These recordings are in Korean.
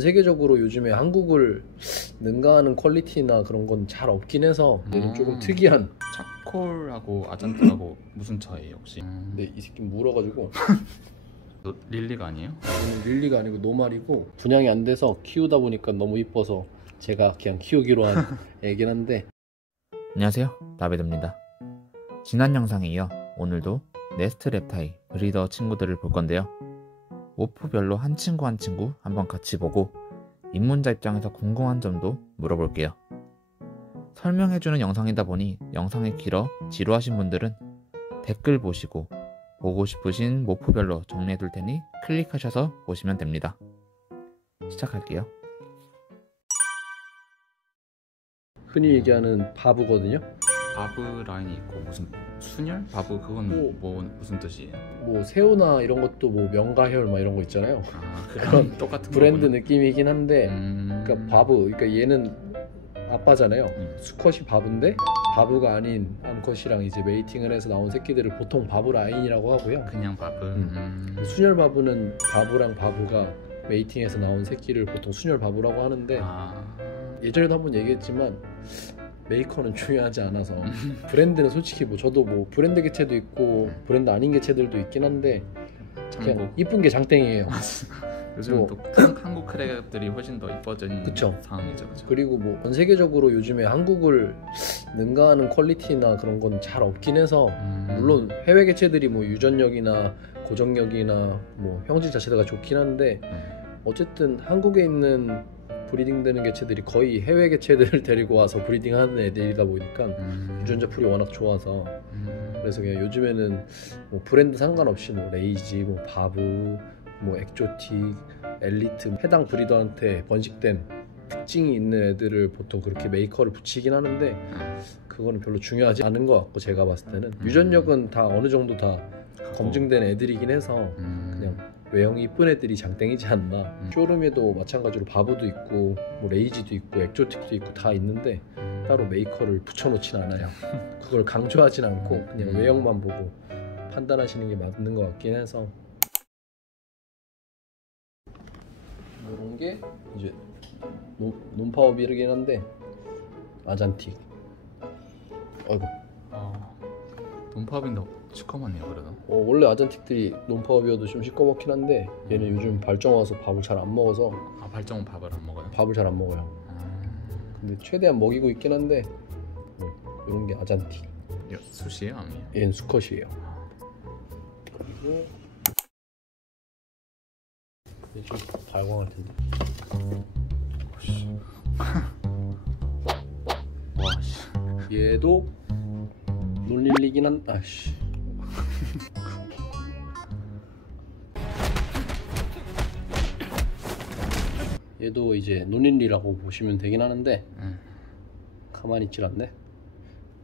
세계적으로 요즘에 한국을 능가하는 퀄리티나 그런 건 잘 없긴 해서 얘는 조금 특이한. 차콜하고 아잔트하고 무슨 차이에요 혹시? 근데 이 새끼 물어가지고 릴리가 아니에요? 얘는 릴리가 아니고 노말이고 분양이 안 돼서 키우다 보니까 너무 이뻐서 제가 그냥 키우기로 한 애긴 한데. 안녕하세요, 다비드입니다. 지난 영상에 이어 오늘도 네스트 랩타이 브리더 친구들을 볼 건데요. 모프별로 한 친구 한 친구 한번 같이 보고 입문자 입장에서 궁금한 점도 물어볼게요. 설명해주는 영상이다 보니 영상이 길어 지루하신 분들은 댓글 보시고 보고 싶으신 모프별로 정리해둘 테니 클릭하셔서 보시면 됩니다. 시작할게요. 흔히 얘기하는 바브거든요. 바브 라인이 있고 무슨 순열? 바브 그건 무슨 뜻이에요? 뭐 새우나 이런 것도 뭐 명가혈 막 이런 거 있잖아요. 그런 똑같은 브랜드 거구나. 느낌이긴 한데 그러니까 바브, 그러니까 얘는 아빠잖아요. 수컷이 바브인데 바브가 아닌 암컷이랑 이제 메이팅을 해서 나온 새끼들을 보통 바브 라인이라고 하고요. 그냥 바브. 순열 바브는 바브랑 바브가 메이팅해서 나온 새끼를 보통 순열 바브라고 하는데 예전에도 한번 얘기했지만 메이커는 중요하지 않아서 브랜드는 솔직히 뭐 저도 뭐 브랜드 개체도 있고 브랜드 아닌 개체들도 있긴 한데 그냥 이쁜 게 장땡이에요. 요즘 뭐, 또 한국 크랙들이 훨씬 더 이뻐진 그쵸. 상황이죠, 그쵸? 그리고 뭐 전 세계적으로 요즘에 한국을 능가하는 퀄리티나 그런 건 잘 없긴 해서 물론 해외 개체들이 뭐 유전력이나 고정력이나 뭐 형질 자체가 좋긴 한데 어쨌든 한국에 있는 브리딩되는 개체들이 거의 해외 개체들을 데리고 와서 브리딩하는 애들이다 보니까 유전자 풀이 워낙 좋아서 그래서 그냥 요즘에는 뭐 브랜드 상관없이 뭐 레이지, 뭐 바브, 뭐 엑조틱, 엘리트 해당 브리더한테 번식된 특징이 있는 애들을 보통 그렇게 메이커를 붙이긴 하는데 그거는 별로 중요하지 않은 것 같고 제가 봤을 때는 유전력은 다 어느 정도 다 검증된 애들이긴 해서 그냥 외형이 이쁜 애들이 장땡이지 않나. 쇼룸에도 마찬가지로 바브도 있고 뭐 레이지도 있고 엑조틱도 있고 다 있는데 따로 메이커를 붙여놓진 않아요. 그걸 강조하진 않고 그냥 외형만 보고 판단하시는 게 맞는 것 같긴 해서. 이런 게 이제 논파워비르긴 한데 아잔틱. 아이고. 논파워비인데 시커멓네요 그래도. 원래 아잔틱들이 논파워비어도 좀 시꺼멓긴 한데 얘는 요즘 발정 와서 밥을 잘 안 먹어서. 발정은 밥을 안 먹어요? 밥을 잘 안 먹어요. 근데 최대한 먹이고 있긴 한데 이런 게 아잔틱. 숫이에요? 아니에요? 얘는 수컷이에요. 그리고 얘 좀 발광할 텐데. 얘도 논릴리긴 한. 아씨. 얘도 이제 논릴리라고 보시면 되긴 하는데 가만히 있질 않네.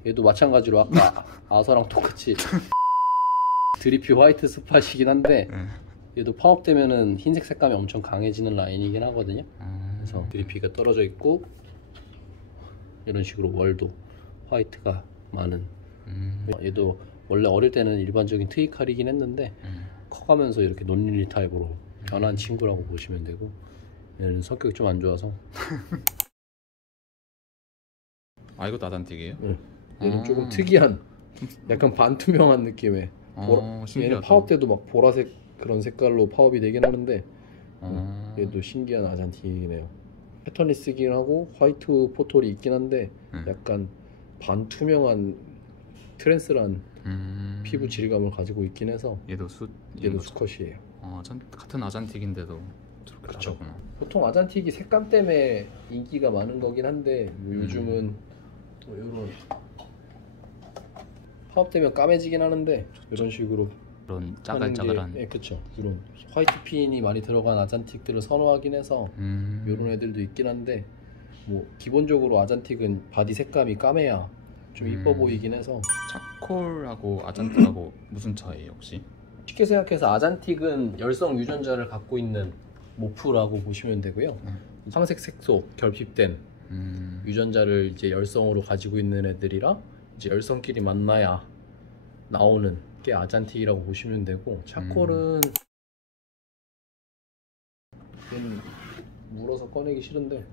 얘도 마찬가지로 아까 아서랑 똑같이 드리피 화이트 스팟이긴 한데 얘도 파업되면은 흰색 색감이 엄청 강해지는 라인이긴 하거든요. 그래서 드리피가 떨어져 있고 이런 식으로 월도 화이트가 많은. 얘도 원래 어릴 때는 일반적인 트위칼이긴 했는데 커가면서 이렇게 논릴리 타입으로 변한 친구라고 보시면 되고 얘는 성격이 좀 안 좋아서. 이것도 아잔틱이에요? 네. 얘는 조금 특이한 약간 반투명한 느낌의 얘는 파업 때도 막 보라색 그런 색깔로 파업이 되긴 하는데 얘도 신기한 아잔틱이네요. 패턴이 쓰긴 하고 화이트 포톨이 있긴 한데 약간 반투명한 트랜스란 피부 질감을 가지고 있긴 해서 얘도 수컷이에요. 같은 아잔틱인데도 저렇게 그렇죠. 다르구나. 보통 아잔틱이 색감 때문에 인기가 많은 거긴 한데 뭐 요즘은 또 이런 파업되면 까매지긴 하는데 이런 식으로 그런 짜글짜글한. 예, 그렇죠. 이런 화이트 핀이 많이 들어간 아잔틱들을 선호하긴 해서 이런 애들도 있긴 한데 뭐 기본적으로 아잔틱은 바디 색감이 까매야 좀 이뻐 보이긴 해서. 차콜하고 아잔틱하고 무슨 차이에요 혹시? 쉽게 생각해서 아잔틱은 열성 유전자를 갖고 있는 모프라고 보시면 되고요. 황색 색소 결핍된 유전자를 이제 열성으로 가지고 있는 애들이라 이제 열성끼리 만나야 나오는 게 아잔틱이라고 보시면 되고 차콜은 얘는 물어서 꺼내기 싫은데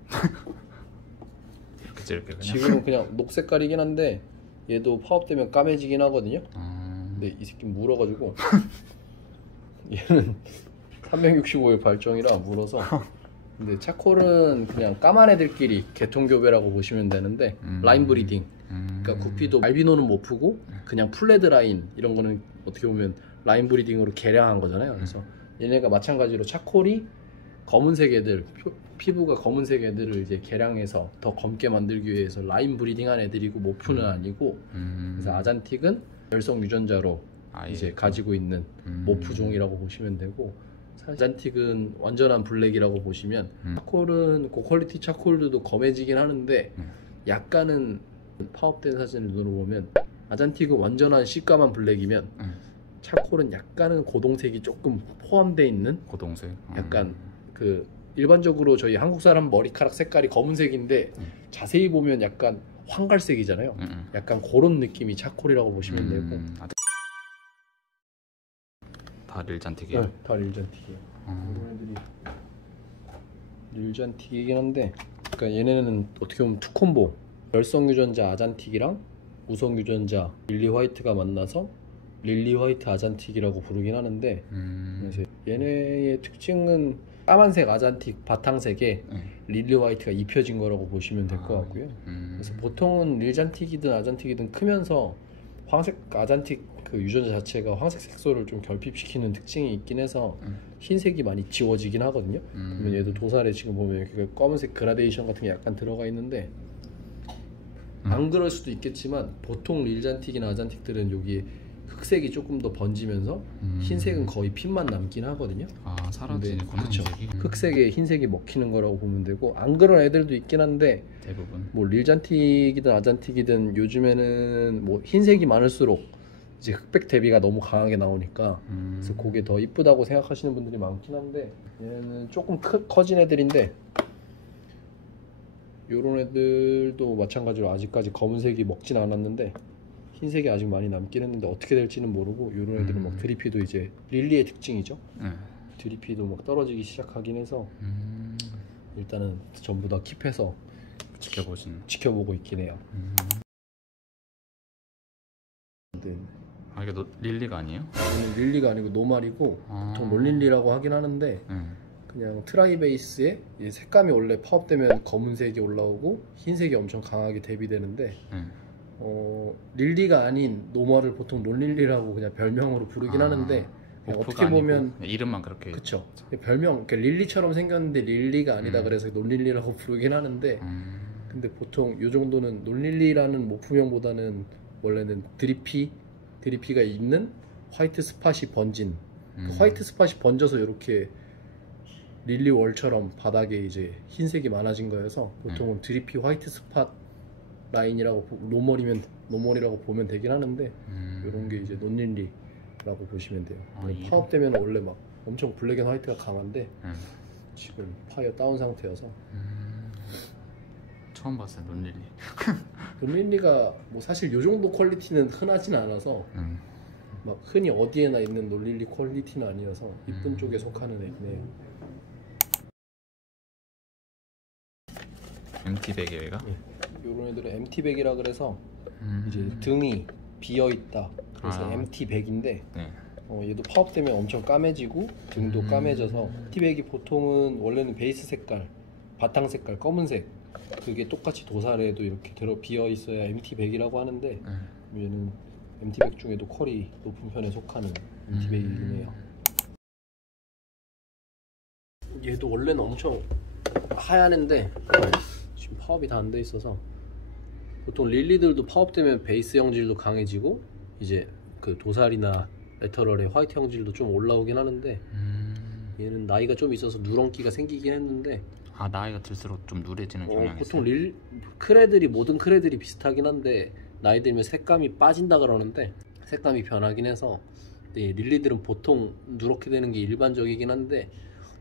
이렇게 그냥. 지금은 그냥 녹색깔이긴 한데 얘도 파업되면 까매지긴 하거든요. 근데 이 새끼 물어가지고 얘는 365일 발정이라 물어서. 근데 차콜은 그냥 까만 애들끼리 개통교배라고 보시면 되는데 라인 브리딩. 그러니까 구피도 알비노는 못 푸고 그냥 풀레드 라인 이런 거는 어떻게 보면 라인 브리딩으로 개량한 거잖아요. 그래서 얘네가 마찬가지로 차콜이 검은색 애들, 피부가 검은색 애들을 이제 개량해서 더 검게 만들기 위해서 라인 브리딩한 애들이고 모프는 아니고. 그래서 아잔틱은 열성 유전자로 이제 가지고 있는 모프종이라고 보시면 되고, 아잔틱은 완전한 블랙이라고 보시면 차콜은 고퀄리티 차콜들도 검해지긴 하는데 약간은 파업된 사진을 눈으로 보면 아잔틱은 완전한 시까만 블랙이면 차콜은 약간은 고동색이 조금 포함되어 있는 고동색. 약간 그 일반적으로 저희 한국 사람 머리카락 색깔이 검은색인데 자세히 보면 약간 황갈색이잖아요. 약간 그런 느낌이 차콜이라고 보시면 되고. 다 릴잔틱이에요? 네, 다 릴잔틱이에요. 이런 애들이 릴잔틱이긴 한데, 그러니까 얘네는 어떻게 보면 투콤보, 열성 유전자 아잔틱이랑 우성 유전자 릴리 화이트가 만나서 릴리 화이트 아잔틱이라고 부르긴 하는데, 그래서 얘네의 특징은 까만색 아잔틱 바탕색에 릴리 화이트가 입혀진 거라고 보시면 될 것 같고요. 그래서 보통은 릴잔틱이든 아잔틱이든 크면서 황색 아잔틱 그 유전자 자체가 황색 색소를 좀 결핍시키는 특징이 있긴 해서 흰색이 많이 지워지긴 하거든요. 그러면 얘도 도살에 지금 보면 그 검은색 그라데이션 같은 게 약간 들어가 있는데, 안 그럴 수도 있겠지만 보통 릴잔틱이나 아잔틱들은 여기 흑색이 조금 더 번지면서 흰색은 거의 핀만 남긴 하거든요. 아, 사라지는구나. 그쵸. 흑색에 흰색이 먹히는 거라고 보면 되고, 안 그런 애들도 있긴 한데 대부분 뭐 릴잔틱이든 아잔틱이든 요즘에는 뭐 흰색이 많을수록 이제 흑백 대비가 너무 강하게 나오니까 그래서 그게 더 이쁘다고 생각하시는 분들이 많긴 한데, 얘는 조금 커진 애들인데 요런 애들도 마찬가지로 아직까지 검은색이 먹진 않았는데 흰색이 아직 많이 남긴 했는데 어떻게 될지는 모르고, 요런 애들은 막 드리피도 이제 릴리의 특징이죠. 드리피도 막 떨어지기 시작하긴 해서 일단은 전부 다 킵해서 지켜보고 있긴 해요. 네. 아, 이게 릴리가 아니에요? 이거는 릴리가 아니고 노말이고, 보통 롤릴리라고 하긴 하는데 그냥 트라이 베이스에 이 색감이 원래 파업되면 검은색이 올라오고 흰색이 엄청 강하게 대비되는데 릴리가 아닌 노멀을 보통 롤릴리라고 그냥 별명으로 부르긴 하는데, 어떻게 보면 이름만 그렇게. 그쵸. 별명, 그러니까 릴리처럼 생겼는데 릴리가 아니다 그래서 롤릴리라고 부르긴 하는데, 근데 보통 요 정도는 롤릴리라는 모프명보다는 원래는 드리피가 있는 화이트 스팟이 번진, 그 화이트 스팟이 번져서 이렇게 릴리 월처럼 바닥에 이제 흰색이 많아진 거여서 보통은 드리피 화이트 스팟 라인이라고, 노멀이라고 보면 되긴 하는데, 이런 게 이제 논릴리라고 보시면 돼요. 파업되면 원래 막 엄청 블랙 앤 화이트가 강한데 지금 파이어 다운 상태여서. 처음 봤어요, 논릴리. 논릴리가 뭐 사실 요 정도 퀄리티는 흔하진 않아서 막 흔히 어디에나 있는 논릴리 퀄리티는 아니어서 이쁜 쪽에 속하는 애네요. MT100이에요, 얘가? 요런 애들은 MT100이라 그래서 이제 등이 비어있다 그래서 MT100인데 얘도 파업되면 엄청 까매지고 등도 까매져서, MT100이 보통은 원래는 베이스 색깔, 바탕 색깔 검은색, 그게 똑같이 도살에도 이렇게 비어 있어야 MT100이라고 하는데 얘는 MT100 중에도 퀄이 높은 편에 속하는 MT100이긴 해요. 얘도 원래는 엄청 하얀 애인데 지금 파업이 다 안 돼 있어서, 보통 릴리들도 파업되면 베이스 형질도 강해지고 이제 그 도살이나 레터럴의 화이트 형질도 좀 올라오긴 하는데, 얘는 나이가 좀 있어서 누런기가 생기긴 했는데. 나이가 들수록 좀 누래지는 경향이 있어요? 보통 모든 크레들이 비슷하긴 한데 나이 들면 색감이 빠진다 그러는데 색감이 변하긴 해서, 릴리들은 보통 누렇게 되는 게 일반적이긴 한데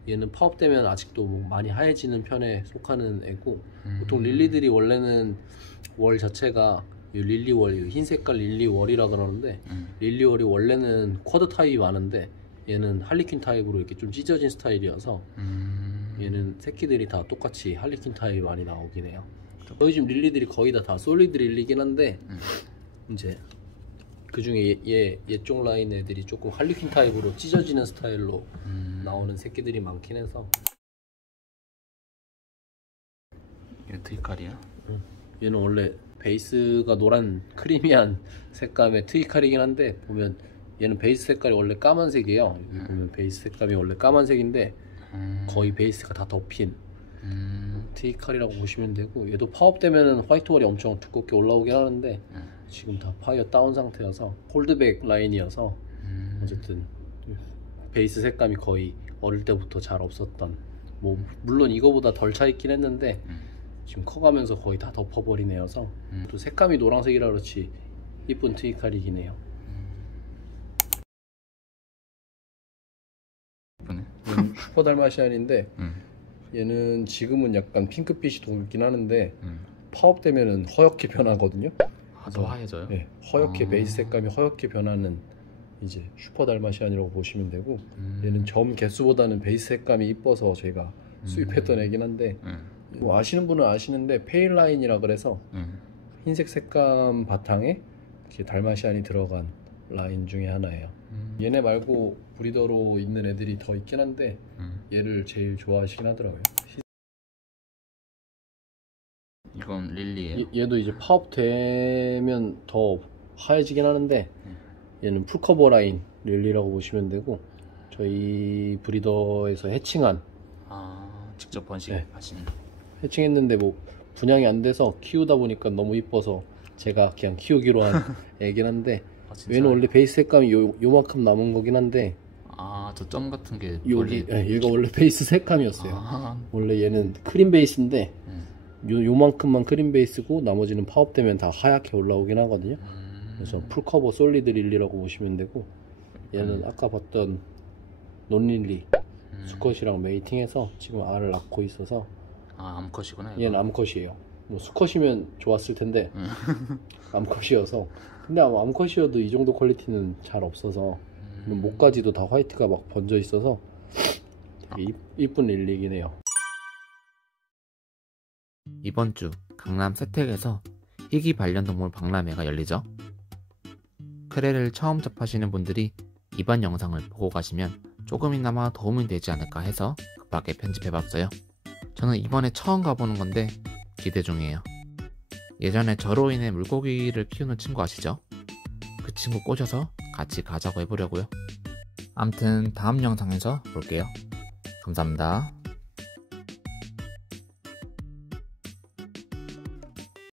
얘는 파업되면 아직도 뭐 많이 하얘지는 편에 속하는 애고, 보통 릴리들이 원래는 월 자체가 릴리월, 흰 색깔 릴리월이라 그러는데 릴리월이 원래는 쿼드 타입이 많은데 얘는 할리퀸 타입으로 이렇게 좀 찢어진 스타일이어서 얘는 새끼들이 다 똑같이 할리퀸 타입이 많이 나오긴 해요. 요즘 릴리들이 거의 다 솔리드 릴리긴 한데 이제 그 중에 얘 쪽 라인 애들이 조금 할리퀸 타입으로 찢어지는 스타일로 나오는 새끼들이 많긴 해서. 얘 트위칼이야? 얘는 원래 베이스가 노란 크리미한 색감의 트위칼이긴 한데, 보면 얘는 베이스 색깔이 원래 까만색이에요. 여기 보면 베이스 색감이 원래 까만색인데 거의 베이스가 다 덮인 트위칼이라고 보시면 되고, 얘도 파업되면 화이트월이 엄청 두껍게 올라오긴 하는데 지금 다 파이어 다운 상태여서 홀드백 라인이어서 어쨌든 베이스 색감이 거의 어릴 때부터 잘 없었던, 뭐 물론 이거보다 덜 차있긴 했는데 지금 커가면서 거의 다 덮어버린 애여서 또 색감이 노란색이라 그렇지 이쁜 트위칼이긴 해요. 이쁘네. 얘는 슈퍼 달마시안인데 얘는 지금은 약간 핑크빛이 돌긴 하는데 파업되면은 허옇게 변하거든요. 더 하얘져요? 네, 허옇게 베이스 색감이 허옇게 변하는 이제 슈퍼 달마시안이라고 보시면 되고, 얘는 점 개수보다는 베이스 색감이 이뻐서 제가 수입했던 애긴 한데 뭐 아시는 분은 아시는데 페일 라인이라 그래서 흰색 색감 바탕에 이렇게 달마시안이 들어간 라인 중에 하나예요. 얘네 말고 브리더로 있는 애들이 더 있긴 한데 얘를 제일 좋아하시긴 하더라고요. 이건 릴리예요? 얘도 이제 파업 되면 더 하얘지긴 하는데 얘는 풀커버 라인 릴리라고 보시면 되고, 저희 브리더에서 해칭한, 직접 번식하시는. 해칭했는데 뭐 분양이 안 돼서 키우다 보니까 너무 이뻐서 제가 그냥 키우기로 한 애긴 한데 얘는 원래 베이스 색감이 요만큼 남은 거긴 한데, 저 점 같은 게 여기 얘가 원래 베이스 색감이었어요. 원래 얘는 크림 베이스인데 요만큼만 크림 베이스고 나머지는 파업되면 다 하얗게 올라오긴 하거든요. 그래서 풀커버 솔리드 릴리라고 보시면 되고, 얘는 아까 봤던 논릴리 수컷이랑 메이팅해서 지금 알을 낳고 있어서. 암컷이구나. 이거. 얘는 암컷이에요. 뭐 수컷이면 좋았을 텐데 암컷이어서. 근데 아마 암컷이어도 이 정도 퀄리티는 잘 없어서 목까지도 다 화이트가 막 번져 있어서 되게 이쁜 릴리긴 해요. 이번 주 강남 세택에서 희귀 반려동물 박람회가 열리죠. 크레를 처음 접하시는 분들이 이번 영상을 보고 가시면 조금이나마 도움이 되지 않을까 해서 급하게 편집해봤어요. 저는 이번에 처음 가보는 건데 기대 중이에요. 예전에 저로 인해 물고기를 키우는 친구 아시죠? 그 친구 꼬셔서 같이 가자고 해보려고요. 암튼 다음 영상에서 볼게요. 감사합니다.